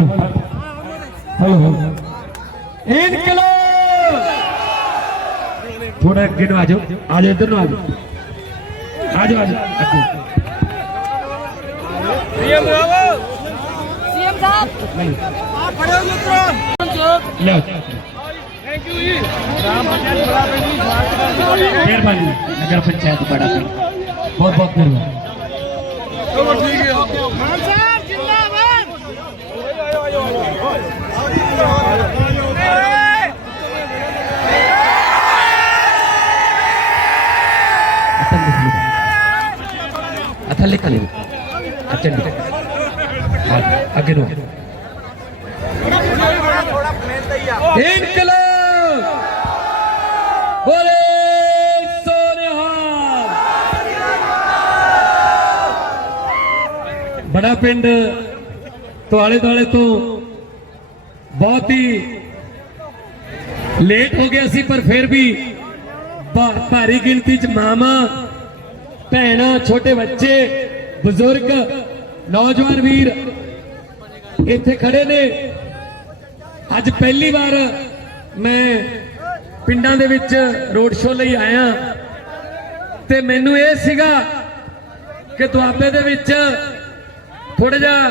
Hello hello थोड़ा गिनो आज इधर सीएम साहब। आप खड़े हो लो। थैंक यू जी। मेहरबानी। नगर पंचायत बड़ा बहुत बहुत धन्यवाद। ਅਥੱਲੇ ਕਲੀ ਅਚੰਡੀ ਅੱਗੇ ਨੂੰ ਇਨਕਲਾਬ ਬੋਲੇ ਬੜਾ ਪਿੰਡ ਤੋਂ ਆਲੇ ਦੁਆਲੇ ਤੋਂ ਬਹੁਤ ਹੀ ਲੇਟ ਹੋ ਗਿਆ ਸੀ ਪਰ ਫਿਰ ਵੀ ਭਾਰੀ ਗਿਣਤੀ ਚ ਮਾਮਾ ਭੈਣਾਂ, ਛੋਟੇ ਬੱਚੇ, ਬਜ਼ੁਰਗ, ਨੌਜਵਾਨ ਵੀਰ ਇੱਥੇ ਖੜੇ ਨੇ। ਅੱਜ ਪਹਿਲੀ ਵਾਰ ਮੈਂ ਪਿੰਡਾਂ ਦੇ ਵਿੱਚ ਰੋਡ ਸ਼ੋਅ ਲਈ ਆਇਆ। ਤੇ ਮੈਨੂੰ ਇਹ ਸੀਗਾ ਕਿ ਦੁਆਬੇ ਦੇ ਵਿੱਚ ਥੋੜਾ ਜਿਹਾ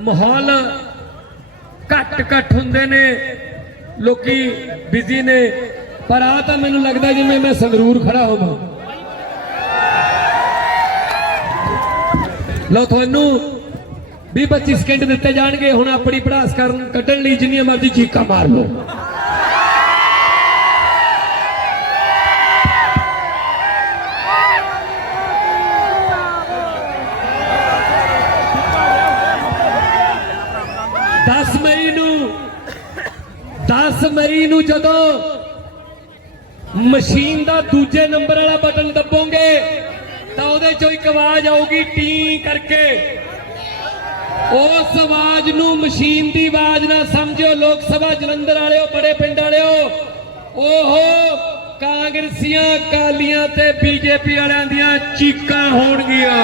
ਮਾਹੌਲ ਘੱਟ ਘੱਟ ਹੁੰਦੇ ਨੇ, ਲੋਕੀ ਬਿਜ਼ੀ ਨੇ। ਪਰ ਆ ਤਾਂ ਮੈਨੂੰ ਲੱਗਦਾ ਜਿਵੇਂ ਮੈਂ ਸੰਗਰੂਰ ਖੜਾ ਹੋਵਾਂ। ਲਓ ਤੁਹਾਨੂੰ 20 25 ਸਕਿੰਟ ਦਿੱਤੇ ਜਾਣਗੇ। ਹੁਣ ਆਪਣੀ ਪੜਾਸ ਕਰਨ, ਕੱਢਣ ਲਈ ਜਿੰਨੀਆਂ ਮਰਜ਼ੀ ਚੀਕਾਂ ਮਾਰ ਲਓ। ਦਸ ਮਈ ਨੂੰ 10 ਮਈ ਨੂੰ ਜਦੋਂ ਮਸ਼ੀਨ ਦਾ ਦੂਜੇ ਨੰਬਰ ਵਾਲਾ ਬਟਨ ਦੱਬੋਗੇ ਤਾਂ ਉਹਦੇ ਚੋਂ ਇੱਕ ਆਵਾਜ਼ ਆਊਗੀ ਟੀ ਕਰਕੇ। ਉਸ ਆਵਾਜ਼ ਨੂੰ ਮਸ਼ੀਨ ਦੀ ਆਵਾਜ਼ ਨਾ ਸਮਝਿਓ, ਲੋਕ ਸਭਾ ਜਲੰਧਰ ਵਾਲਿਓ, ਬੜੇ ਪਿੰਡ ਵਾਲਿਓ। ਉਹ ਕਾਂਗਰਸੀਆਂ ਕਾਲੀਆਂ ਤੇ ਬੀਜੇਪੀ ਵਾਲਿਆਂ ਦੀਆਂ ਚੀਕਾਂ ਹੋਣਗੀਆਂ।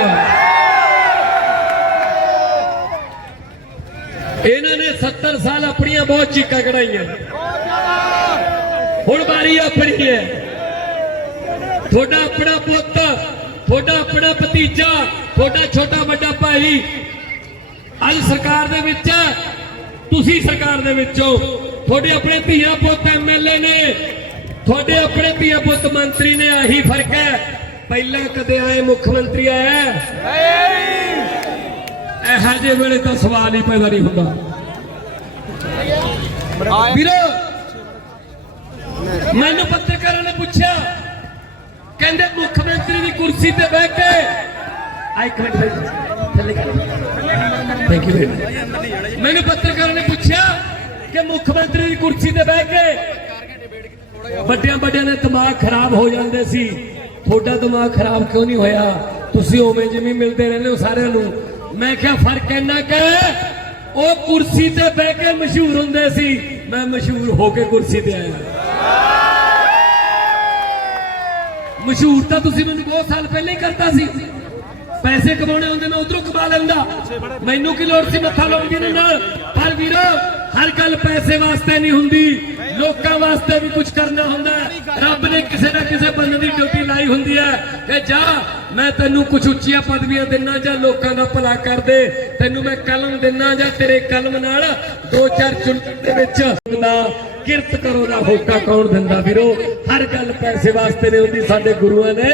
ਇਹਨਾਂ ਨੇ 70 ਸਾਲ ਆਪਣੀਆਂ ਬਹੁਤ ਚੀਕਾਂ ਕਢਾਈਆਂ। ਹੁਣ ਵਾਰੀ ਆਪਣੀ ਹੈ। ਤੁਹਾਡਾ ਆਪਣਾ ਪੁੱਤ ਤੁਹਾਡਾ ਆਪਣਾ ਭਤੀਜਾ, ਤੁਹਾਡਾ ਛੋਟਾ ਵੱਡਾ ਭਾਈ ਅੱਜ ਸਰਕਾਰ ਦੇ ਵਿੱਚ ਤੁਸੀਂ ਸਰਕਾਰ ਦੇ ਵਿੱਚ ਹੋ। ਤੁਹਾਡੇ ਆਪਣੇ ਧੀਆ ਪੁੱਤ ਐਮਐਲਏ ਨੇ, ਤੁਹਾਡੇ ਆਪਣੇ ਧੀਆ ਪੁੱਤ ਮੰਤਰੀ ਨੇ, ਆਹੀ ਫ਼ਰਕ ਹੈ। ਪਹਿਲਾਂ ਕਦੇ ਆਏ ਮੁੱਖ ਮੰਤਰੀ ਆਇਆ ਇਹੋ ਜਿਹੇ ਵੇਲੇ ਤਾਂ ਸਵਾਲ ਹੀ ਪੈਦਾ ਨਹੀਂ ਹੁੰਦਾ। ਵੀਰੋ, ਮੈਨੂੰ ਪੱਤਰਕਾਰਾਂ ਨੇ ਪੁੱਛਿਆ ਕਹਿੰਦੇ ਮੁੱਖ ਮੰਤਰੀ ਦੀ ਕੁਰਸੀ ਤੇ ਬਹਿ ਕੇ। ਆ ਇੱਕ ਮਿੰਟ ਥੱਲੇ ਥੈਂਕ ਯੂ ਮੈਨੂੰ ਪੱਤਰਕਾਰਾਂ ਨੇ ਪੁੱਛਿਆ ਕਿ ਮੁੱਖ ਮੰਤਰੀ ਦੀ ਕੁਰਸੀ ਤੇ ਬਹਿ ਕੇ ਵੱਡਿਆਂ ਵੱਡਿਆਂ ਦੇ ਦਿਮਾਗ ਖਰਾਬ ਹੋ ਜਾਂਦੇ ਸੀ। ਤੁਹਾਡਾ ਦਿਮਾਗ ਖਰਾਬ ਕਿਉਂ ਨਹੀਂ ਹੋਇਆ? ਤੁਸੀਂ ਉਵੇਂ ਜਿਵੇਂ ਮਿਲਦੇ ਰਹਿੰਦੇ ਹੋ ਸਾਰਿਆਂ ਨੂੰ। ਮੈਂ ਕਿਹਾ ਫ਼ਰਕ ਇੰਨਾ ਕਿ ਉਹ ਕੁਰਸੀ ਤੇ ਬਹਿ ਕੇ ਮਸ਼ਹੂਰ ਹੁੰਦੇ ਸੀ। ਮੈਂ ਮਸ਼ਹੂਰ ਹੋ ਕੇ ਕੁਰਸੀ ਤੇ ਆਇਆ। ਮਸ਼ਹੂਰ ਤਾਂ ਤੁਸੀਂ ਮੈਨੂੰ ਬਹੁਤ ਸਾਲ ਪਹਿਲਾਂ ਹੀ ਕਰਤਾ ਸੀ। ਪੈਸੇ ਕਮਾਉਣੇ ਹੁੰਦੇ ਮੈਂ ਉਧਰੋਂ ਕਮਾ ਲੈਂਦਾ। ਮੈਨੂੰ ਕੀ ਲੋੜ ਸੀ ਮੱਥਾ ਲਾਉਣ ਦੀ? ਨਾਲ ਪਰ ਵੀਰੋ, ਹਰ ਗੱਲ ਪੈਸੇ ਵਾਸਤੇ ਨਹੀਂ ਹੁੰਦੀ। ਲੋਕਾਂ ਵਾਸਤੇ ਵੀ ਕੁਝ ਕਰਨਾ ਹੁੰਦਾ ਰੱਬ ਨੇ ਕਿਸੇ ਨਾ ਕਿਸੇ ਬੰਦੇ ਦੀ ਡਿਊਟੀ ਲਾਈ ਹੁੰਦੀ ਹੈ ਕਿ ਜਾ, ਮੈਂ ਤੈਨੂੰ ਕੁਝ ਉੱਚੀਆਂ ਪਦਵੀਆਂ ਦਿੰਨਾ ਜਾਂ ਲੋਕਾਂ ਦਾ ਭਲਾ ਕਰ ਦੇ। ਤੈਨੂੰ ਮੈਂ ਕਲਮ ਦਿੰਨਾ ਜਾਂ ਤੇਰੇ ਕਲਮ ਨਾਲ ਦੋ ਚਾਰ ਚੁਣਕ ਦੇ ਵਿੱਚ। ਦਾ ਕਿਰਤ ਕਰੋ ਦਾ ਹੋਕਾ ਕੌਣ ਦਿੰਦਾ ਵੀਰੋ? ਹਰ ਗੱਲ ਪੈਸੇ ਵਾਸਤੇ ਨਹੀਂ ਹੁੰਦੀ ਸਾਡੇ ਗੁਰੂਆਂ ਨੇ।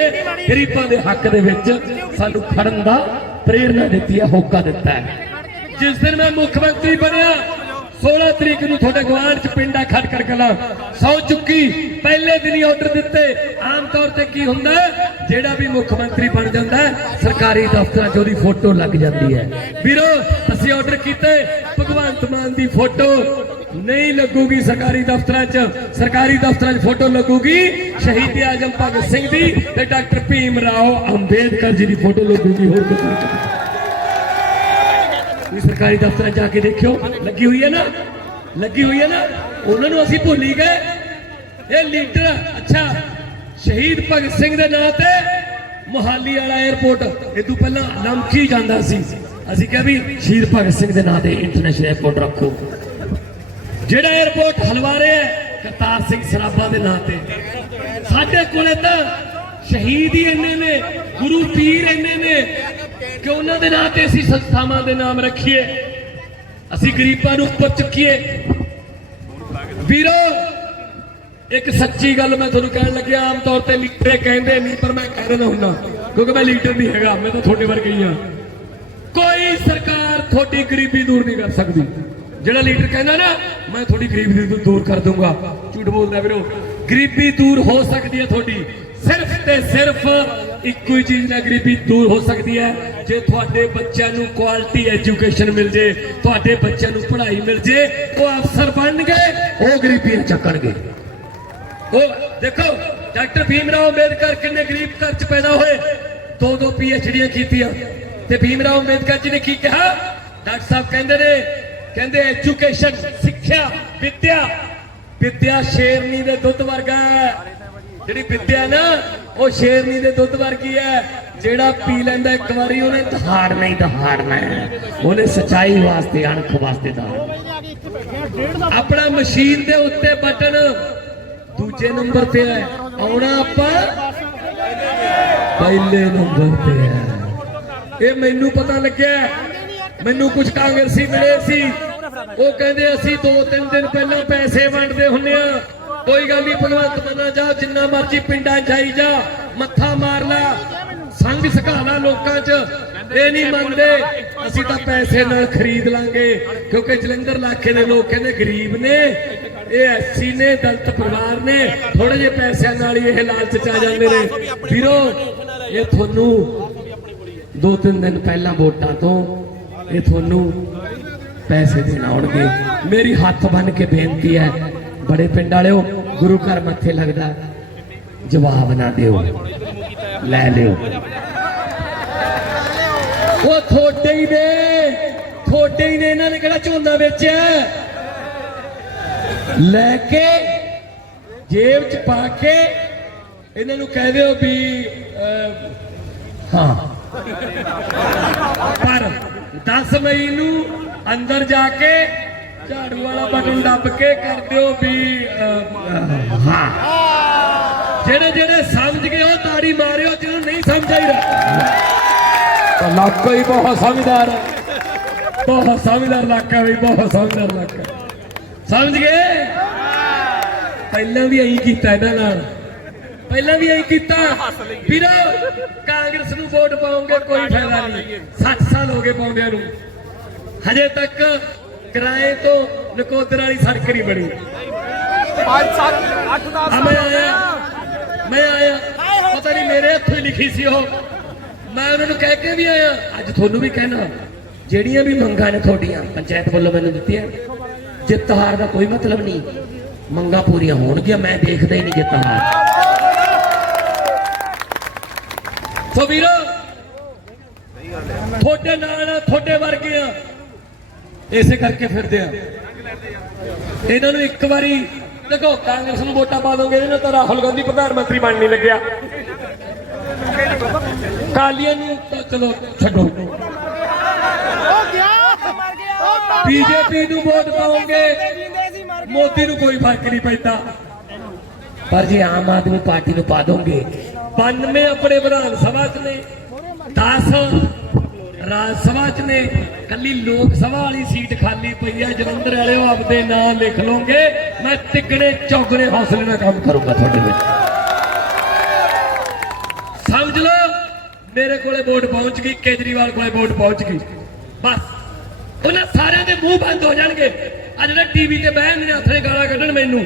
ਗਰੀਬਾਂ ਦੇ ਹੱਕ ਦੇ ਵਿੱਚ ਸਾਨੂੰ ਖੜਨ ਦਾ ਪ੍ਰੇਰਣਾ ਦਿੱਤੀ ਹੈ ਹੋਕਾ ਦਿੱਤਾ ਹੈ। ਜਿਸ ਦਿਨ ਮੈਂ ਮੁੱਖ ਮੰਤਰੀ ਬਣਿਆ 16 ਤਰੀਕ ਨੂੰ ਤੁਹਾਡੇ ਗਵਾਂਢ ਚ ਪਿੰਡ ਆ ਖਟਕੜ ਕਲਾ। ਸੌ ਚੁੱਕੀ, ਪਹਿਲੇ ਦਿਨ ਹੀ ਆਰਡਰ ਦਿੱਤੇ। ਆਮ ਤੌਰ ਤੇ ਕੀ ਹੁੰਦਾ, ਜਿਹੜਾ ਵੀ ਮੁੱਖ ਮੰਤਰੀ ਬਣ ਜਾਂਦਾ, ਸਰਕਾਰੀ ਦਫ਼ਤਰਾਂ 'ਚ ਉਹਦੀ ਫੋਟੋ ਲੱਗ ਜਾਂਦੀ ਹੈ। ਵੀਰੋ, ਅਸੀਂ ਆਰਡਰ ਕੀਤੇ, ਭਗਵੰਤ ਮਾਨ ਦੀ ਫੋਟੋ ਨਹੀਂ ਲੱਗੂਗੀ ਸਰਕਾਰੀ ਦਫ਼ਤਰਾਂ 'ਚ। ਸਰਕਾਰੀ ਦਫ਼ਤਰਾਂ 'ਚ ਫੋਟੋ ਲੱਗੂਗੀ ਸ਼ਹੀਦ ਆਜਮ ਭਗਤ ਸਿੰਘ ਦੀ ਤੇ ਡਾਕਟਰ ਭੀਮ ਰਾਓ ਅੰਬੇਦਕਰ ਜੀ ਦੀ ਫੋਟੋ ਲੱਗੂਗੀ ਹੋਰ ਕੁਝ ਸਰਕਾਰੀ ਦਫ਼ਤਰਾਂ ਜਾ ਕੇ ਦੇਖਿਓ। ਲੱਗੀ ਹੋਈ ਹੈ ਨਾ? ਲੱਗੀ ਹੋਈ ਹੈ ਨਾ? ਉਹਨਾਂ ਨੂੰ ਅਸੀਂ ਭੁੱਲ ਗਏ। ਇਹ ਲੀਡਰ ਅੱਛਾ, ਸ਼ਹੀਦ ਭਗਤ ਸਿੰਘ ਦੇ ਨਾਂ ਤੇ ਮੁਹਾਲੀ ਵਾਲਾ 에어ਪੋਰਟ ਇਹ ਤੋਂ ਪਹਿਲਾਂ ਲੰਕੀ ਜਾਂਦਾ ਸੀ। ਅਸੀਂ ਕਿਹਾ ਵੀ ਸ਼ਹੀਦ ਭਗਤ ਸਿੰਘ ਦੇ ਨਾਂ ਤੇ ਇੰਟਰਨੈਸ਼ਨਲ 에어ਪੋਰਟ ਰੱਖੋ। ਜਿਹੜਾ 에어ਪੋਰਟ ਹਲਵਾਰੇ ਹੈ, ਕਰਤਾਰ ਸਿੰਘ ਸਰਾਭਾ ਦੇ ਨਾਂ ਤੇ। ਸਾਡੇ ਕੋਲੇ ਤਾਂ ਸ਼ਹੀਦ ਹੀ ਇੰਨੇ ਨੇ, ਗੁਰੂ ਪੀਰ ਇੰਨੇ ਨੇ। ਕਿ ਉਹਨਾਂ ਦੇ ਨਾਂ ਤੇ ਅਸੀਂ ਸੰਸਥਾਵਾਂ ਦੇ ਨਾਮ ਰੱਖੀਏ। ਅਸੀਂ ਗਰੀਬਾਂ ਨੂੰ ਉੱਪਰ ਚੁੱਕੀਏ। ਵੀਰੋ, ਇੱਕ ਸੱਚੀ ਗੱਲ ਮੈਂ ਤੁਹਾਨੂੰ ਕਹਿਣ ਲੱਗਿਆ, ਆਮ ਤੌਰ ਤੇ ਲੀਡਰ ਕਹਿੰਦੇ ਨਹੀਂ, ਪਰ ਮੈਂ ਕਹਿ ਰਿਹਾ ਹੁੰਨਾ ਕਿਉਂਕਿ ਮੈਂ ਲੀਡਰ ਨਹੀਂ ਹੈਗਾ, ਮੈਂ ਤਾਂ ਤੁਹਾਡੇ ਵਰਗਾ ਹੀ ਹਾਂ। ਕੋਈ ਸਰਕਾਰ ਤੁਹਾਡੀ ਗਰੀਬੀ ਦੂਰ ਨਹੀਂ ਕਰ ਸਕਦੀ। ਜਿਹੜਾ ਲੀਡਰ ਕਹਿੰਦਾ ਨਾ, ਮੈਂ ਤੁਹਾਡੀ ਗਰੀਬੀ ਦੂਰ- ਦੂਰ ਕਰ ਦੂੰਗਾ। ਝੂਠ ਬੋਲਦਾ ਵੀਰੋ, ਗਰੀਬੀ ਦੂਰ ਹੋ ਸਕਦੀ ਹੈ ਤੁਹਾਡੀ, ਸਿਰਫ ਤੇ ਸਿਰਫ ਇੱਕੋ ਹੀ ਚੀਜ਼ ਨਾਲ ਗਰੀਬੀ ਦੂਰ ਹੋ ਸਕਦੀ ਹੈ। ਜੇ ਤੁਹਾਡੇ ਬੱਚਿਆਂ ਨੂੰ ਕੁਆਲਿਟੀ ਐਜੂਕੇਸ਼ਨ ਮਿਲ ਜੇ, ਤੁਹਾਡੇ ਬੱਚਿਆਂ ਨੂੰ ਪੜ੍ਹਾਈ ਮਿਲ ਜੇ, ਉਹ ਅਫਸਰ ਬਣਨਗੇ ਉਹ ਗਰੀਬੀਆਂ ਚੱਕਣਗੇ। ਉਹ ਦੇਖੋ, ਡਾਕਟਰ ਭੀਮਰਾਓ ਅੰਬੇਦਕਰ ਕਿੰਨੇ ਗਰੀਬ ਘਰ ਚ ਪੈਦਾ ਹੋਏ। ਦੋ ਦੋ ਪੀਐਚਡੀਆਂ ਕੀਤੀਆਂ। ਤੇ ਭੀਮ ਰਾਓ ਅੰਬੇਦਕਰ ਜੀ ਨੇ ਕੀ ਕਿਹਾ? ਡਾਕਟਰ ਸਾਹਿਬ ਕਹਿੰਦੇ ਨੇ, ਕਹਿੰਦੇ ਐਜੂਕੇਸ਼ਨ ਸਿੱਖਿਆ, ਵਿਦਿਆ। ਵਿਦਿਆ ਸ਼ੇਰਨੀ ਦੇ ਦੁੱਧ ਵਰਗਾ ਜਿਹੜੀ ਵਿਦਿਆ ਨਾ ਉਹ ਸ਼ੇਰਨੀ ਦੇ ਦੁੱਧ ਵਰਗੀ ਹੈ ਜਿਹੜਾ ਪੀ ਲੈਂਦਾ ਇੱਕ ਵਾਰੀ, ਉਹਨੇ ਦਹਾੜਨਾ ਹੀ ਦਹਾੜਨਾ ਹੈ ਉਹਨੇ ਸਚਾਈ ਵਾਸਤੇ, ਅਣਖ ਵਾਸਤੇ ਦਹਾੜਨਾ ਆਪਣਾ ਮਸ਼ੀਨ ਦੇ ਉੱਤੇ ਬਟਨ ਦੂਜੇ ਨੰਬਰ ਤੇ ਹੈ ਆਉਣਾ ਆਪਾਂ ਪਹਿਲੇ ਨੰਬਰ ਤੇ ਹੈ ਇਹ ਮੈਨੂੰ ਪਤਾ ਲੱਗਿਆ। ਮੈਨੂੰ ਕੁਝ ਕਾਂਗਰਸੀ ਮਿਲੇ ਸੀ। ਉਹ ਕਹਿੰਦੇ, ਅਸੀਂ ਦੋ ਤਿੰਨ ਦਿਨ ਪਹਿਲਾਂ ਪੈਸੇ ਵੰਡਦੇ ਹੁੰਨੇ ਆ ਕੋਈ ਗੱਲ ਨਹੀਂ, ਭਗਵੰਤ ਮਾਨਾ ਜਾ, ਜਿੰਨਾ ਮਰਜ਼ੀ ਪਿੰਡਾਂ ਜਾਈ ਜਾ, ਮੱਥਾ ਮਾਰ ਲੈ, ਸੰਗ ਸਕਾਲਾ ਲੋਕਾਂ 'ਚ। ਇਹ ਨਹੀਂ ਮੰਨਦੇ, ਅਸੀਂ ਤਾਂ ਪੈਸੇ ਨਾਲ ਖਰੀਦ ਲਾਂਗੇ, ਕਿਉਂਕਿ ਜਲੰਧਰ ਇਲਾਕੇ ਦੇ ਲੋਕ ਕਹਿੰਦੇ ਗਰੀਬ ਨੇ, ਇਹ ਐਸੀ ਨੇ, ਦਲਿਤ ਪਰਿਵਾਰ ਨੇ ਥੋੜੇ ਜਿਹੇ ਪੈਸਿਆਂ ਨਾਲ ਹੀ ਇਹ ਲਾਲਚ ਚ ਆ ਜਾਂਦੇ ਨੇ। ਵੀਰੋ, ਇਹ ਤੁਹਾਨੂੰ ਦੋ ਤਿੰਨ ਦਿਨ ਪਹਿਲਾਂ ਵੋਟਾਂ ਤੋਂ ਇਹ ਤੁਹਾਨੂੰ ਪੈਸੇ ਦੇਣਾ ਆਉਣਗੇ। ਮੇਰੀ ਹੱਥ ਬੰਨ ਕੇ ਬੇਨਤੀ ਹੈ ਬੜੇ ਪਿੰਡ ਵਾਲਿਓ, ਗੁਰੂ ਘਰ ਮੱਥੇ ਲੱਗਦਾ। ਜਵਾਬ ਨਾ ਦਿਓ। ਲੈ ਲਿਓ। ਉਹ ਥੋੜੇ ਹੀ ਨੇ। ਥੋੜੇ ਹੀ ਨੇ ਇਹਨਾਂ ਨੇ ਕਿਹੜਾ ਝੋਨਾ ਵੇਚਿਆ? ਲੈ ਕੇ ਜੇਬ ਚ ਪਾ ਕੇ ਇਹਨਾਂ ਨੂੰ ਕਹਿ ਦਿਓ ਵੀ ਹਾਂ। ਪਰ 10 ਮਈ ਨੂੰ ਅੰਦਰ ਜਾ ਕੇ ਝਾੜੂ ਵਾਲਾ ਬਟਨ ਦੱਬ ਕੇ ਕਰ ਦਿਓ ਵੀ ਹਾਂ। ਜਿਹੜੇ ਜਿਹੜੇ ਸਮਝ ਗਏ ਉਹ ਤਾੜੀ ਮਾਰਿਓ ਜਿਹਨੂੰ ਨਹੀਂ ਸਮਝ ਆਈ ਤਾਂ ਇਲਾਕਾ ਹੀ ਬਹੁਤ ਸਮਝਦਾਰ ਹੈ। ਬਹੁਤ ਸਮਝਦਾਰ ਇਲਾਕਾ ਵੀ ਬਹੁਤ ਸਮਝਦਾਰ ਇਲਾਕਾ ਸਮਝ ਗਏ? ਪਹਿਲਾਂ ਵੀ ਐਂ ਕੀਤਾ ਇਹਨਾਂ ਨਾਲ। ਪਹਿਲਾਂ ਵੀ ਐਂ ਕੀਤਾ। ਵੀਰੋ ਕਾਂਗਰਸ ਨੂੰ ਵੋਟ ਪਾਉਂਗੇ ਕੋਈ ਫਾਇਦਾ ਨਹੀਂ। 60 ਸਾਲ ਹੋ ਗਏ ਪਾਉਂਦਿਆਂ ਨੂੰ। ਹਜੇ ਤੱਕ ਕਿਰਾਏ ਤੋਂ ਨਕੋਦਰ ਵਾਲੀ ਸੜਕ ਨਹੀਂ ਬਣੀ। ਮੈਂ ਆਇਆ। ਮੈਂ ਆਇਆ। ਪਤਾ ਨਹੀਂ ਮੇਰੇ ਹੱਥੋਂ ਲਿਖੀ ਸੀ ਉਹ। ਮੈਂ ਉਹਨਾਂ ਨੂੰ ਕਹਿ ਕੇ ਵੀ ਆਇਆ। ਅੱਜ ਤੁਹਾਨੂੰ ਵੀ ਕਹਿਣਾ ਜਿਹੜੀਆਂ ਵੀ ਮੰਗਾਂ ਨੇ ਤੁਹਾਡੀਆਂ ਪੰਚਾਇਤ ਵੱਲੋਂ ਮੈਨੂੰ ਦਿੱਤੀਆਂ ਜਿੱਤ ਹਾਰ ਦਾ ਕੋਈ ਮਤਲਬ ਨਹੀਂ। ਮੰਗਾਂ ਪੂਰੀਆਂ ਹੋਣਗੀਆਂ ਮੈਂ ਦੇਖਦਾ ਹੀ ਨਹੀਂ ਜਿੱਤ ਹਾਰ। ਸੋ ਵੀਰੋ ਤੁਹਾਡੇ ਨਾਲ ਆ, ਤੁਹਾਡੇ ਵਰਗੇ ਆ ਇਸੇ ਕਰਕੇ ਫਿਰਦੇ ਆ। ਇਹਨਾਂ ਨੂੰ ਇੱਕ ਵਾਰੀ ਦੇਖੋ, ਕਾਂਗਰਸ ਨੂੰ ਵੋਟਾਂ ਪਾ ਦੋਗੇ, ਇਹਨਾਂ ਤਾਂ ਰਾਹੁਲ ਗਾਂਧੀ ਪ੍ਰਧਾਨ ਮੰਤਰੀ ਬਣ ਨਹੀਂ ਲੱਗਿਆ। ਕਾਲੀਆਂ ਨੂੰ ਤਾਂ ਚਲੋ ਛੱਡੋ। ਹੋ ਗਿਆ ਬੀਜੇਪੀ ਨੂੰ ਵੋਟ ਪਾਉਂਗੇ ਮੋਦੀ ਨੂੰ ਕੋਈ ਫ਼ਰਕ ਨਹੀਂ ਪੈਂਦਾ। ਪਰ ਜੇ ਆਮ ਆਦਮੀ ਪਾਰਟੀ ਨੂੰ ਪਾ ਦੋਗੇ 92 ਆਪਣੇ ਵਿਧਾਨ ਸਭਾ ਚ ਨੇ 10 ਰਾਜ ਸਭਾ ਚ ਨੇ ਕੱਲੀ ਲੋਕ ਸਭਾ ਵਾਲੀ ਸੀਟ ਖਾਲੀ ਪਈ ਹੈ ਜਲੰਧਰ ਵਾਲਿਓ ਆਪਦੇ ਨਾਂ ਲਿਖ ਲਓਗੇ, ਮੈਂ ਤਿੱਗਣੇ ਚੌਗਣੇ ਹੌਸਲੇ ਨਾਲ ਕੰਮ ਕਰੂੰਗਾ ਤੁਹਾਡੇ ਵਿੱਚ। ਸਮਝ ਲਓ, ਮੇਰੇ ਕੋਲੇ ਵੋਟ ਪਹੁੰਚ ਗਈ, ਕੇਜਰੀਵਾਲ ਕੋਲੇ ਵੋਟ ਪਹੁੰਚ ਗਈ। ਬਸ। ਉਹਨਾਂ ਸਾਰਿਆਂ ਦੇ ਮੂੰਹ ਬੰਦ ਹੋ ਜਾਣਗੇ। ਆ ਜਿਹੜੇ ਟੀਵੀ ਤੇ ਬਹਿਣ ਨੇ ਗਾਲਾਂ ਕੱਢਣ ਮੈਨੂੰ।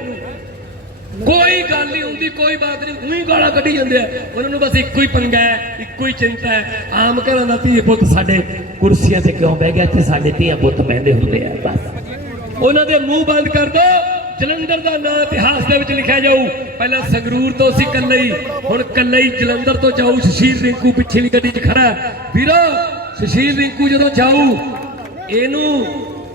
ਕੋਈ ਗੱਲ ਨਹੀਂ ਹੁੰਦੀ, ਕੋਈ ਬਾਤ ਨਹੀਂ ਉਹੀ ਗਾਲਾਂ ਕੱਢੀ ਜਾਂਦੇ ਆ। ਉਹਨਾਂ ਨੂੰ ਬਸ ਇੱਕੋ ਹੀ ਪੰਗਾ ਹੈ, ਇੱਕੋ ਹੀ ਚਿੰਤਾ ਹੈ। ਆਮ ਘਰਾਂ ਦਾ ਧੀ ਪੁੱਤ ਸਾਡੇ ਕੁਰਸੀਆਂ ਤੇ ਕਿਉਂ ਬਹਿ ਗਿਆ? ਇੱਥੇ ਸਾਡੇ ਧੀਆਂ ਪੁੱਤ ਬਹਿੰਦੇ ਹੁੰਦੇ ਆ, ਬਸ। ਉਹਨਾਂ ਦੇ ਮੂੰਹ ਬੰਦ ਕਰ ਦੋ। ਜਲੰਧਰ ਦਾ ਨਾਂ ਇਤਿਹਾਸ ਦੇ ਵਿੱਚ ਲਿਖਿਆ ਜਾਊ। ਪਹਿਲਾਂ ਸੰਗਰੂਰ ਤੋਂ ਸੀ ਕੱਲਈ, ਹੁਣ ਕੱਲਈ ਜਲੰਧਰ ਤੋਂ ਜਾਊ। ਸੁਸ਼ੀਲ ਰਿੰਕੂ ਪਿੱਛੇ ਵੀ ਗੱਡੀ 'ਚ ਖੜਾ ਵੀਰੋ, ਸੁਸ਼ੀਲ ਰਿੰਕੂ ਜਦੋਂ ਜਾਊ, ਇਹਨੂੰ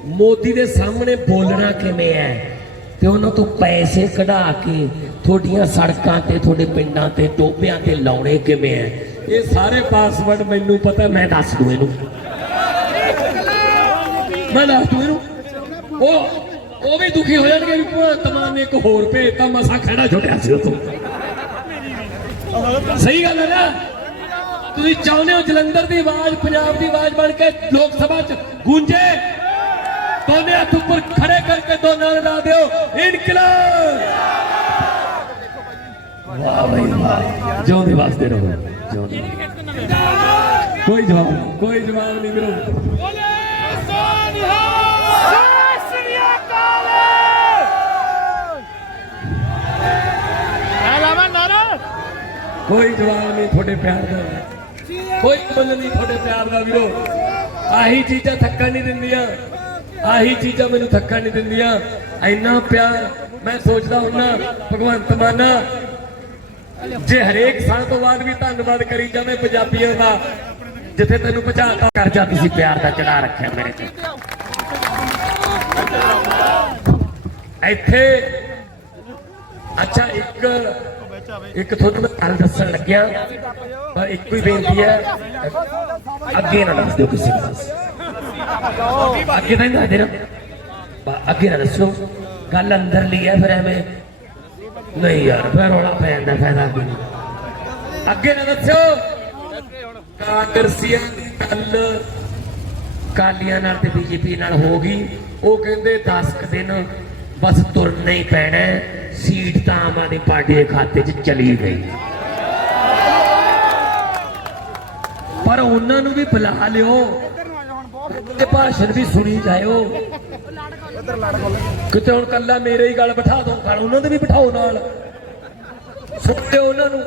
ਮੋਦੀ ਦੇ ਸਾਹਮਣੇ ਬੋਲਣਾ ਕਿਵੇਂ ਹੈ? ਤੇ ਉਹਨਾਂ ਤੋਂ ਪੈਸੇ ਕਢਾ ਕੇ ਤੁਹਾਡੀਆਂ ਸੜਕਾਂ ਤੇ, ਤੁਹਾਡੇ ਪਿੰਡਾਂ ਤੇ ਟੋਬਿਆਂ ਤੇ ਲਾਉਣੇ ਕਿਵੇਂ ਹੈ ਇਹ ਸਾਰੇ ਪਾਸਵਰਡ ਮੈਨੂੰ ਪਤਾ, ਮੈਂ ਦੱਸ ਦੂੰ ਇਹਨੂੰ। ਮੈਂ ਦੱਸ ਦੂੰ ਇਹਨੂੰ। ਉਹ ਉਹ ਵੀ ਦੁਖੀ ਹੋ ਜਾਣਗੇ ਵੀ ਭਗਵੰਤ ਮਾਨ ਨੇ ਇੱਕ ਹੋਰ ਭੇਜਤਾ ਮਸਾ ਖੜਾ ਛੋਟਿਆ ਸੀ ਉਹ ਸਹੀ ਗੱਲ ਹੈ ਨਾ? ਤੁਸੀਂ ਚਾਹੁੰਦੇ ਹੋ ਜਲੰਧਰ ਦੀ ਆਵਾਜ਼, ਪੰਜਾਬ ਦੀ ਆਵਾਜ਼ ਬਣ ਕੇ ਲੋਕ ਸਭਾ ਚ ਗੂੰਜੇ? ਦੋਨੇ ਹੱਥ ਉੱਪਰ ਖੜੇ ਕਰਕੇ ਦੋਨਾਂ ਨੂੰ ਲਾ ਦਿਓ। ਇਨਕਲਾਬ! ਵਾਹ ਬਈ ਵਾਹ। ਜਿਉਂਦੇ ਵਾਸਤੇ ਰਹੋ। ਕੋਈ ਜਵਾਬ ਕੋਈ ਜਵਾਬ ਨਹੀਂ ਵੀਰੋ। ਕੋਈ ਜਵਾਬ ਨਹੀਂ ਤੁਹਾਡੇ ਪਿਆਰ ਦਾ। ਕੋਈ ਮੁੱਲ ਨਹੀਂ ਤੁਹਾਡੇ ਪਿਆਰ ਦਾ ਵੀਰੋ। ਆਹੀ ਚੀਜ਼ਾਂ ਥੱਕਣ ਨਹੀਂ ਦਿੰਦੀਆਂ। ਆਹੀ ਚੀਜ਼ਾਂ ਮੈਨੂੰ ਥੱਕਾ ਨਹੀਂ ਦਿੰਦੀਆਂ। ਇੰਨਾ ਪਿਆਰ ਮੈਂ ਸੋਚਦਾ ਹੁੰਨਾ ਭਗਵੰਤ ਮਾਨਾ, ਜੇ ਹਰੇਕ ਸਾਲ ਤੋਂ ਬਾਅਦ ਵੀ ਧੰਨਵਾਦ ਕਰੀ ਜਾਵੇ ਪੰਜਾਬੀਆਂ ਦਾ, ਜਿੱਥੇ ਤੈਨੂੰ ਪਹੁੰਚਾਤਾ ਕਰ ਤੁਸੀਂ ਪਿਆਰ ਦਾ ਚੜਾ ਰੱਖਿਆ ਮੇਰੇ ਤੇ। ਇੱਥੇ, ਅੱਛਾ, ਇੱਕ ਇੱਕ ਤੁਹਾਨੂੰ ਮੈਂ ਗੱਲ ਦੱਸਣ ਲੱਗਿਆ, ਪਰ ਇੱਕੋ ਹੀ ਬੇਨਤੀ ਹੈ, ਅੱਗੇ ਨਾ ਦੱਸ ਦਿਓ ਕਿਸੇ ਨੂੰ। ਅੱਗੇ ਤਾਂ ਨਹੀਂ ਦੱਸਦੇ ਨਾ ਅੱਗੇ ਨਾ ਦੱਸੋ। ਗੱਲ ਅੰਦਰ ਲਈ ਹੈ ਫਿਰ ਐਵੇਂ। ਨਹੀਂ ਯਾਰ, ਫਿਰ ਰੌਲਾ ਪੈ ਜਾਂਦਾ, ਫਾਇਦਾ ਕੋਈ ਨਹੀਂ ਅੱਗੇ ਨਾ ਦੱਸਿਓ ਕਾਂਗਰਸੀਆਂ ਦੀ ਗੱਲ ਕਾਲੀਆਂ ਨਾਲ ਤੇ ਬੀਜੇਪੀ ਨਾਲ ਹੋ ਗਈ। ਉਹ ਕਹਿੰਦੇ 10 ਕੁ ਦਿਨ ਬਸ ਤੁਰਨਾ ਹੀ ਪੈਣਾ ਸੀਟ ਤਾਂ ਆਮ ਆਦਮੀ ਪਾਰਟੀ ਦੇ ਖਾਤੇ 'ਚ ਚਲੀ ਗਈ। ਪਰ ਉਹਨਾਂ ਨੂੰ ਵੀ ਬੁਲਾ ਲਿਓ। ਤੇ ਭਾਸ਼ਣ ਵੀ ਸੁਣੀ ਜਾਇਓ। ਕਿਤੇ ਹੁਣ ਕੱਲਾ ਮੇਰੇ ਹੀ ਗੱਲ ਬਿਠਾ ਦੋ ਗੱਲ ਉਹਨਾਂ ਦੇ ਵੀ ਬਿਠਾਓ ਨਾਲ। ਸੁਣਦੇ ਉਹਨਾਂ ਨੂੰ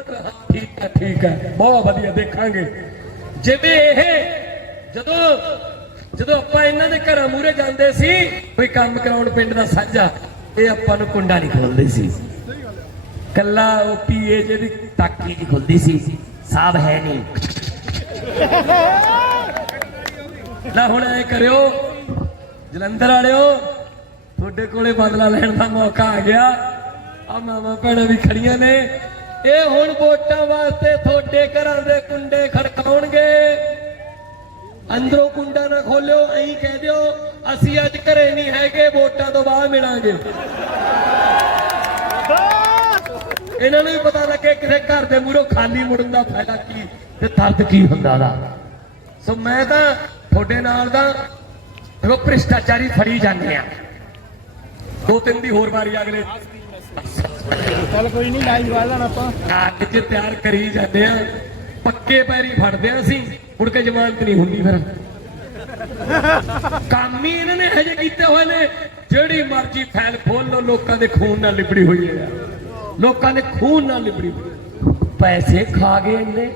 ਠੀਕ ਹੈ ਠੀਕ ਹੈ, ਬਹੁਤ ਵਧੀਆ, ਦੇਖਾਂਗੇ। ਜਿਵੇਂ ਇਹ, ਜਦੋਂ ਜਦੋਂ ਆਪਾਂ ਇਹਨਾਂ ਦੇ ਘਰਾਂ ਮੂਹਰੇ ਜਾਂਦੇ ਸੀ, ਕੋਈ ਕੰਮ ਕਰਾਉਣ ਪਿੰਡ ਦਾ ਸਾਂਝਾ, ਇਹ ਆਪਾਂ ਨੂੰ ਕੁੰਡਾ ਨਹੀਂ ਖੋਲਦੇ ਸੀ। ਕੱਲਾ ਉਹ ਪੀਏ ਜਿਹਦੀ ਤਾਕੀ ਦੀ ਖੁੱਲਦੀ ਸੀ, ਸਾਬ ਹੈ ਨਹੀਂ। ਨਾ ਹੁਣ ਐ ਕਰਿਓ, ਜਲੰਧਰ ਵਾਲਿਓ, ਤੁਹਾਡੇ ਕੋਲੇ ਬਦਲਾ ਲੈਣ ਦਾ ਮੌਕਾ ਆ ਗਿਆ। ਆ ਮਾਮਾ ਭੈਣਾਂ ਵੀ ਖੜੀਆਂ ਨੇ। ਇਹ ਹੁਣ ਵੋਟਾਂ ਵਾਸਤੇ ਤੁਹਾਡੇ ਘਰਾਂ ਦੇ ਕੁੰਡੇ ਖੜਕਾਉਣਗੇ। ਅੰਦਰੋਂ ਕੁੰਡਾ ਨਾ ਖੋਲਿਓ, ਐਂ ਕਹਿ ਦਿਓ, ਅਸੀਂ ਅੱਜ ਘਰੇ ਨਹੀਂ ਹੈਗੇ, ਵੋਟਾਂ ਤੋਂ ਬਾਅਦ ਮਿਲਾਂਗੇ। ਇਹਨਾਂ ਨੂੰ ਵੀ ਪਤਾ ਲੱਗੇ ਕਿਸੇ ਘਰ ਦੇ ਮੂਹਰੋਂ ਖਾਲੀ ਮੁੜਨ ਦਾ ਫਾਇਦਾ ਕੀ ਤੇ ਦਰਦ ਕੀ ਹੁੰਦਾ ਦਾ। ਸੋ ਮੈਂ ਤਾਂ ਤੁਹਾਡੇ ਨਾਲ ਦਾ ਉਹ ਭ੍ਰਿਸ਼ਟਾਚਾਰੀ ਫੜੀ ਜਾਂਦੇ ਆ। ਦੋ ਤਿੰਨ ਦੀ ਹੋਰ ਵਾਰੀ ਅਗਲੇ ਚੱਲ ਕੋਈ ਨਹੀਂ ਲਾਈਵ ਵਾਲਾ ਨਾ ਆਪਾਂ। ਅੱਗ 'ਚ ਤਿਆਰ ਕਰੀ ਜਾਂਦੇ ਆ। ਪੱਕੇ ਪੈਰੀ ਫੜਦੇ ਆ ਅਸੀਂ। ਮੁੜ ਕੇ ਜ਼ਮਾਨਤ ਨਹੀਂ ਹੁੰਦੀ ਫਿਰ। ਕੰਮ ਹੀ ਇਹਨਾਂ ਨੇ ਹਜੇ ਕੀਤੇ ਹੋਏ ਨੇ ਜਿਹੜੀ ਮਰਜ਼ੀ ਫੈਲ ਖੋਲ ਲੋ ਲੋਕਾਂ ਦੇ ਖੂਨ ਨਾਲ ਲਿਬੜੀ ਹੋਈ ਹੈ। ਲੋਕਾਂ ਦੇ ਖੂਨ ਨਾਲ ਲਿਬੜੀ। ਪੈਸੇ ਖਾ ਗਏ ਇਹਨੇ।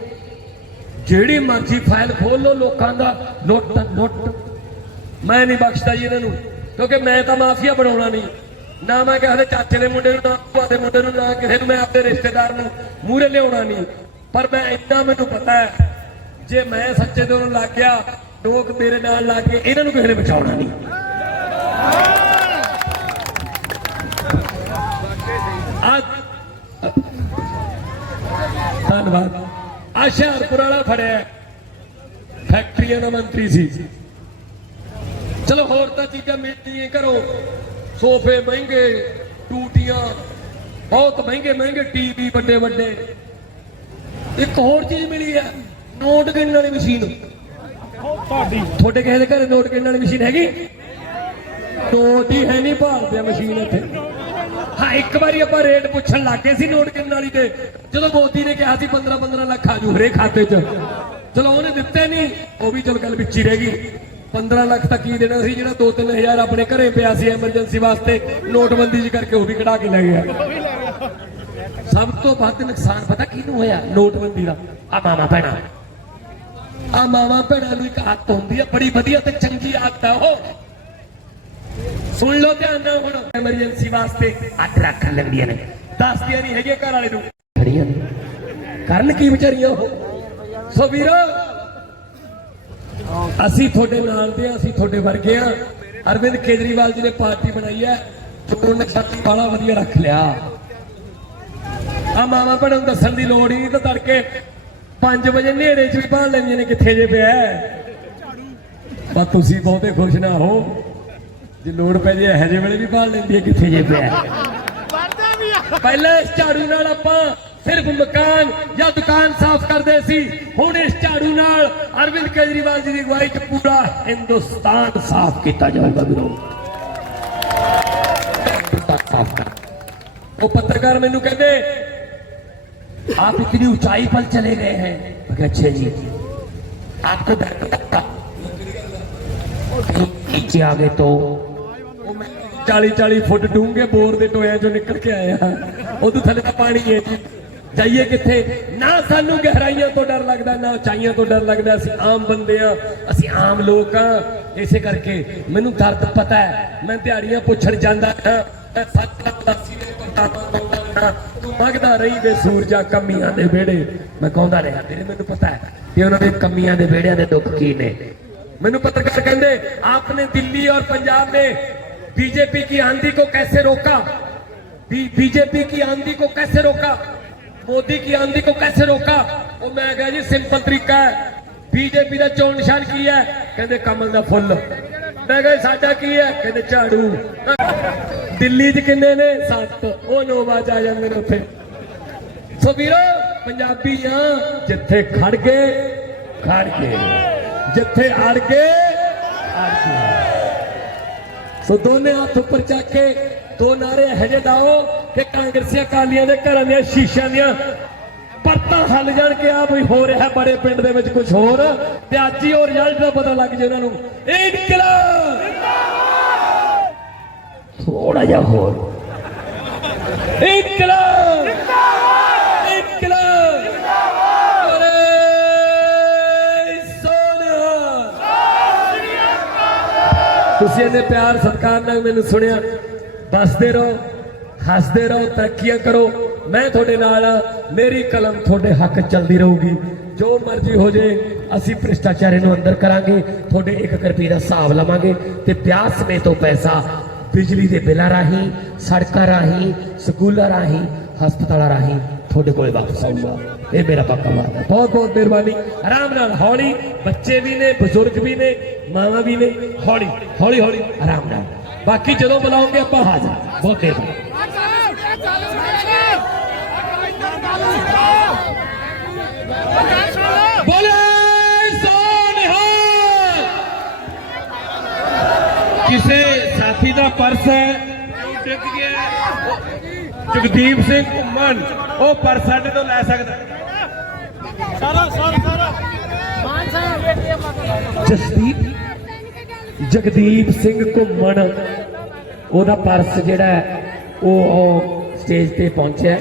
ਜਿਹੜੀ ਮਰਜ਼ੀ ਫਾਈਲ ਖੋਲ ਲੋ ਲੋਕਾਂ ਦਾ ਲੁੱਟ ਲੁੱਟ ਮੈਂ ਨਹੀਂ ਬਖਸ਼ਦਾ ਜੀ ਇਹਨਾਂ ਨੂੰ, ਕਿਉਂਕਿ ਮੈਂ ਤਾਂ ਮਾਫੀਆ ਬਣਾਉਣਾ ਨਹੀਂ। ਨਾ ਮੈਂ ਕਿਸੇ ਚਾਚੇ ਦੇ ਮੁੰਡੇ ਨੂੰ, ਨਾ ਭੂਆ ਦੇ ਮੁੰਡੇ ਨੂੰ, ਨਾ ਕਿਸੇ ਨੂੰ, ਮੈਂ ਆਪਣੇ ਰਿਸ਼ਤੇਦਾਰ ਨੂੰ ਮੂਹਰੇ ਲਿਆਉਣਾ ਨਹੀਂ। ਪਰ ਮੈਂ ਇੰਨਾ ਮੈਨੂੰ ਪਤਾ ਹੈ, ਜੇ ਮੈਂ ਸੱਚੇ ਦੇ ਲੱਗ ਗਿਆ ਲੋਕ ਮੇਰੇ ਨਾਲ ਲੱਗ ਕੇ ਇਹਨਾਂ ਨੂੰ ਕਿਸੇ ਨੇ ਬਚਾਉਣਾ ਨਹੀਂ। ਧੰਨਵਾਦ। ਆਸ਼ਾਰਪੁਰ ਵਾਲਾ ਫੜਿਆ ਫੈਕਟਰੀਆਂ ਦਾ ਮੰਤਰੀ ਸੀ। ਚਲੋ ਹੋਰ ਤਾਂ ਚੀਜ਼ਾਂ ਮਿਲਦੀਆਂ ਘਰੋਂ। ਸੋਫੇ ਮਹਿੰਗੇ ਟੂਟੀਆਂ ਬਹੁਤ ਮਹਿੰਗੇ ਮਹਿੰਗੇ ਟੀਵੀ ਵੱਡੇ ਵੱਡੇ। ਇੱਕ ਹੋਰ ਚੀਜ਼ ਮਿਲੀ ਹੈ ਨੋਟ ਗਿਣਨ ਵਾਲੀ ਮਸ਼ੀਨ। ਤੁਹਾਡੀ। ਤੁਹਾਡੇ ਕਿਸੇ ਦੇ ਘਰੇ ਨੋਟ ਗਿਣਨ ਵਾਲੀ ਮਸ਼ੀਨ ਹੈਗੀ? ਨੋਟ ਹੀ ਹੈ ਨਹੀਂ ਭਾਲਦੇ ਆ ਮਸ਼ੀਨ ਇੱਥੇ। ਹਾਂ, ਇੱਕ ਵਾਰੀ ਆਪਾਂ ਰੇਟ ਪੁੱਛਣ ਲੱਗੇ ਸੀ ਨੋਟ ਗਿਣਨ ਵਾਲੀ ਤੇ। ਜਦੋਂ ਮੋਦੀ ਨੇ ਕਿਹਾ ਸੀ 15 15 ਲੱਖ ਆ ਜੂ ਹਰੇਕ ਖਾਤੇ 'ਚ। ਚਲੋ ਉਹਨੇ ਦਿੱਤੇ ਨਹੀਂ, ਉਹ ਵੀ ਚਲ ਗੱਲ ਵਿੱਚ ਹੀ ਰਹਿ ਗਈ। 15 ਲੱਖ ਤੱਕ ਹੀ ਦੇਣਾ ਸੀ, ਜਿਹੜਾ 2-3000 ਆਪਣੇ ਘਰੇ ਪਿਆ ਸੀ ਐਮਰਜੈਂਸੀ ਵਾਸਤੇ, ਨੋਟਬੰਦੀ ਜੀ ਕਰਕੇ ਉਹ ਵੀ ਕਢਾ ਕੇ ਲੈ ਗਿਆ। ਸਭ ਤੋਂ ਵੱਧ ਨੁਕਸਾਨ ਪਤਾ ਕਿਹਨੂੰ ਹੋਇਆ? ਨੋਟਬੰਦੀ ਦਾ। ਆ ਮਾਮਾ ਭੈਣਾ। ਆ ਮਾਮਾ ਭੈਣਾਂ ਨੂੰ ਇੱਕ ਆਦਤ ਹੁੰਦੀ ਆ, ਬੜੀ ਵਧੀਆ ਤੇ ਚੰਗੀ ਆਦਤ ਆ ਉਹ। ਸੁਣ ਲਓ ਧਿਆਨ ਨਾਲ ਹੁਣ। ਐਮਰਜੈਂਸੀ ਵਾਸਤੇ ਅੱਠ ਰੱਖ ਲੈਂਦੀਆਂ ਨੇ। ਦੱਸਦੀਆਂ ਨਹੀਂ ਹੈਗੀਆਂ ਘਰ ਵਾਲੇ ਨੂੰ। ਖੜੀਆਂ ਕਰਨ ਕੀ ਵਿਚਾਰੀਆਂ ਉਹ? ਸੋ ਵੀਰੋ, ਅਸੀਂ ਤੁਹਾਡੇ ਨਾਲ ਦੇ ਆ ਅਸੀਂ ਤੁਹਾਡੇ ਵਰਗੇ ਆ ਅਰਵਿੰਦ ਕੇਜਰੀਵਾਲ ਜੀ ਨੇ ਪਾਰਟੀ ਬਣਾਈ ਹੈ। ਚੋਣ ਨਕਸ਼ਾ ਵਾਲਾ ਵਧੀਆ ਰੱਖ ਲਿਆ। ਆ ਮਾਮਾ ਭੈਣਾਂ ਨੂੰ ਦੱਸਣ ਦੀ ਲੋੜ ਹੀ ਨਹੀਂ ਤਾਂ ਤੜਕੇ 5 ਵਜੇ ਨੇੜੇ ਚ ਵੀ ਭਾਲ ਲੈਂਦੀਆਂ ਨੇ ਕਿੱਥੇ ਜੇ ਪਿਆ ਹੈ। ਪਰ ਤੁਸੀਂ ਬਹੁਤੇ ਖੁਸ਼ ਨਾ ਹੋ ਜੇ ਲੋੜ ਪੈ ਜੇ ਇਹੋ ਜਿਹੇ ਵੇਲੇ ਵੀ ਭਾਲ ਲੈਂਦੀ ਹੈ ਕਿੱਥੇ ਜੇ ਪਿਆ ਵੜਦਾ ਵੀ ਆ ਪਹਿਲੇ ਇਸ ਝਾੜੂ ਨਾਲ ਆਪਾਂ ਸਿਰਫ ਮਕਾਨ ਜਾਂ ਦੁਕਾਨ ਸਾਫ਼ ਕਰਦੇ ਸੀ ਹੁਣ ਇਸ ਝਾੜੂ ਨਾਲ ਅਰਵਿੰਦ ਕੇਜਰੀਵਾਲ ਜੀ ਦੀ ਅਗਵਾਈ 'ਚ ਪੂਰਾ ਹਿੰਦੁਸਤਾਨ ਸਾਫ਼ ਕੀਤਾ ਜਾਊਗਾ ਵੀਰੋ ਹਿੰਦੁਸਤਾਨ ਸਾਫ਼ ਕਰ ਉਹ ਪੱਤਰਕਾਰ ਮੈਨੂੰ ਕਹਿੰਦੇ आप इतनी ऊंचाई पर चले गए हैं मैं कहा, अच्छा जी आपको डर नहीं लगता नीचे आ गए तो 40 40 ਫੁੱਟ ਡੂੰਘੇ ਬੋਰ ਦੇ ਟੋਇਆਂ ਚੋਂ ਨਿਕਲ ਕੇ ਆਇਆ ਆ। ਥੱਲੇ ਤਾਂ ਪਾਣੀ ਹੈ ਜੀ। ਜਾਈਏ ਕਿੱਥੇ? ਨਾ ਸਾਨੂੰ ਗਹਿਰਾਈਆਂ ਤੋਂ ਡਰ ਲੱਗਦਾ, ਨਾ ਉਚਾਈਆਂ ਤੋਂ ਡਰ ਲੱਗਦਾ। ਅਸੀਂ ਆਮ ਬੰਦੇ ਆ, ਅਸੀਂ ਆਮ ਲੋਕ ਆ। ਇਸੇ ਕਰਕੇ ਮੈਨੂੰ ਦਰਦ ਪਤਾ ਹੈ। ਮੈਂ ਦਿਹਾੜੀਆਂ ਪੁੱਛਣ ਜਾਂਦਾ ਹਾਂ ਮੈਂ ਸੱਤ ਲੱਖ ਦੇ ਕੋਟਾ ਤੂੰ ਮੰਗਦਾ ਰਹੀ ਦੇ ਸੂਰਜਾ ਕਮੀਆਂ ਦੇ ਵਿਹੜੇ। ਮੈਂ ਕਹਿੰਦਾ ਰਿਹਾ, ਤੇਰੇ ਮੈਨੂੰ ਪਤਾ ਹੈ ਕਿ ਉਹਨਾਂ ਦੇ ਕਮੀਆਂ ਦੇ ਵਿਹੜਿਆਂ ਦੇ ਦੁੱਖ ਕੀ ਨੇ। ਮੈਨੂੰ ਪੱਤਰਕਾਰ ਕਹਿੰਦੇ, ਆਪਨੇ ਦਿੱਲੀ ਔਰ ਪੰਜਾਬ ਦੇ बीजेपी की आंधी को कैसे रोका बी- बीजेपी की आंधी को कैसे रोका मोदी की आंधी को कैसे रोका वो मैं कहा जी सिंपल तरीका है बीजेपी ਦਾ ਚੋਣ ਨਿਸ਼ਾਨ ਕੀ ਹੈ ਕਹਿੰਦੇ ਕਮਲ ਦਾ ਫੁੱਲ ਮੈਂ ਕਿਹਾ ਸਾਡਾ ਕੀ ਹੈ ਕਹਿੰਦੇ ਝਾੜੂ ਦਿੱਲੀ 'ਚ ਕਿੰਨੇ ਨੇ ਸੱਤ ਉਹ ਨੌ ਵਜ ਆ ਜਾਂਦੇ ਨੇ ਉੱਥੇ ਸੋ ਵੀਰੋ ਪੰਜਾਬੀ ਆ ਜਿੱਥੇ ਖੜ ਗਏ ਖੜ ਗਏ ਜਿੱਥੇ ਅੜ ਗਏ ਅੜ ਗਏ ਸੋ ਦੋਨੇ ਹੱਥ ਉੱਪਰ ਚੱਕ ਕੇ ਦੋ ਨਾਰੇ ਇਹੋ ਜਿਹੇ ਕਿ ਕਾਂਗਰਸੀ ਅਕਾਲੀਆਂ ਦੇ ਘਰਾਂ ਦੀਆਂ ਸ਼ੀਸ਼ਿਆਂ ਦੀਆਂ ਪਰਤਾਂ ਹੱਲ ਜਾਣ ਕੇ ਆ ਵੀ ਹੋ ਰਿਹਾ ਬੜੇ ਪਿੰਡ ਦੇ ਵਿੱਚ ਕੁਝ ਹੋਰ। ਤੇ ਅੱਜ ਹੀ ਉਹ ਰਿਜ਼ਲਟ ਦਾ ਪਤਾ ਲੱਗ ਜੇ ਉਹਨਾਂ ਨੂੰ। ਇਨਕਲਾਬ! ਥੋੜਾ ਜਿਹਾ ਹੋਰ। ਇਨਕਲਾਬ ਇਨਕਲਾਬ! ਤੁਸੀਂ ਇਹਨੇ ਪਿਆਰ ਸਤਿਕਾਰ ਨਾਲ ਮੈਨੂੰ ਸੁਣਿਆ, ਦੱਸਦੇ ਰਹੋ, ਹੱਸਦੇ ਰਹੋ, ਤਰੱਕੀਆਂ ਕਰੋ। ਮੈਂ ਤੁਹਾਡੇ ਨਾਲ ਮੇਰੀ ਕਲਮ ਤੁਹਾਡੇ ਹੱਕ ਚੱਲਦੀ ਰਹੂਗੀ। ਜੋ ਮਰਜ਼ੀ ਹੋ ਜੇ, ਅਸੀਂ ਭ੍ਰਿਸ਼ਟਾਚਾਰੀ ਨੂੰ ਅੰਦਰ ਕਰਾਂਗੇ, ਤੁਹਾਡੇ ਇੱਕ ਰੁਪਏ ਦਾ ਹਿਸਾਬ ਲਵਾਂਗੇ ਤੇ ਵਿਆਹ ਸਮੇਤੋਂ ਪੈਸਾ ਬਿਜਲੀ ਦੇ ਬਿੱਲਾਂ ਰਾਹੀਂ, ਸੜਕਾਂ ਰਾਹੀਂ, ਸਕੂਲਾਂ ਰਾਹੀਂ, ਹਸਪਤਾਲਾਂ ਰਾਹੀਂ ਤੁਹਾਡੇ ਕੋਲੇ ਵਾਪਸ ਆਊਗਾ ਇਹ ਮੇਰਾ ਪੱਕਾ ਵਾਅਦਾ ਹੈ। ਬਹੁਤ ਬਹੁਤ ਮਿਹਰਬਾਨੀ। ਆਰਾਮ ਨਾਲ ਹੌਲੀ, ਬੱਚੇ ਵੀ ਨੇ, ਬਜ਼ੁਰਗ ਵੀ ਨੇ, ਮਾਵਾਂ ਵੀ ਨੇ, ਹੌਲੀ ਹੌਲੀ ਹੌਲੀ, ਆਰਾਮ ਨਾਲ। ਬਾਕੀ ਜਦੋਂ ਬੁਲਾਉਂਗੇ ਆਪਾਂ ਹਾਜ਼ਰ ਬਹੁਤ ਮਿਹਰਬਾਨੀ। ਬੋਲੇ ਸੋਨਿਹਾਲ ਕਿਸੇ ਸਾਥੀ ਦਾ ਪਰਸ ਹੈ। ਉਹ ਡਿੱਗ ਗਿਆ ਹੈ। ਉਹ ਜਗਦੀਪ ਸਿੰਘ ਘੁੰਮਣ। ਉਹ ਪਰਸ ਸਾਡੇ ਤੋਂ ਲੈ ਸਕਦਾ। ਸਾਰਾ ਸਾਰਾ ਸਾਰਾ। ਮਾਨ ਸਾਹਿਬ ਜਸਦੀਪ ਜਗਦੀਪ ਸਿੰਘ ਘੁੰਮਣ। ਉਹਦਾ ਪਰਸ ਜਿਹੜਾ ਉਹ ਉਹ ਸਟੇਜ ਤੇ ਪਹੁੰਚਿਆ।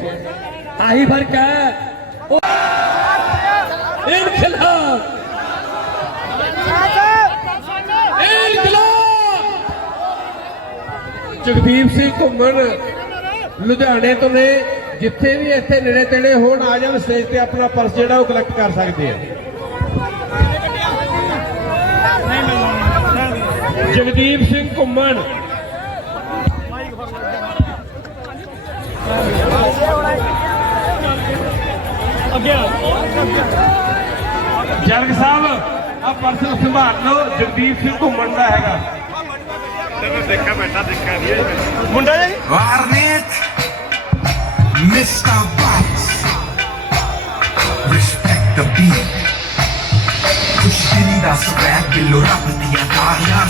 ਆਹੀ ਫ਼ਰਕ ਹੈ। ਉਹ ਇਨਕਲਾਬ। ਇਨਕਲਾਬ। ਜਗਦੀਪ ਸਿੰਘ ਘੁੰਮਣ। ਲੁਧਿਆਣੇ ਤੋਂ ਨੇ, ਜਿੱਥੇ ਵੀ ਇੱਥੇ ਨੇੜੇ ਤੇੜੇ ਹੋਣ ਆ ਜਾਣ ਸਟੇਜ ਤੇ ਆਪਣਾ ਪਰਸ ਜਿਹੜਾ ਉਹ ਕਲੈਕਟ ਕਰ ਸਕਦੇ ਆ। ਜਗਦੀਪ ਸਿੰਘ ਘੁੰਮਣ। ਅੱਗੇ ਜਰਗ ਸਾਹਿਬ ਆ ਪਰਸ ਸੰਭਾਲ ਲਓ, ਜਗਦੀਪ ਸਿੰਘ ਘੁੰਮਣ ਦਾ ਹੈਗਾ। ਮੁੰਡਾ ਜੀ Garnet, Mr. Box. Respect the beat. Kush dili da swag, billo rap diya taaliਆਂ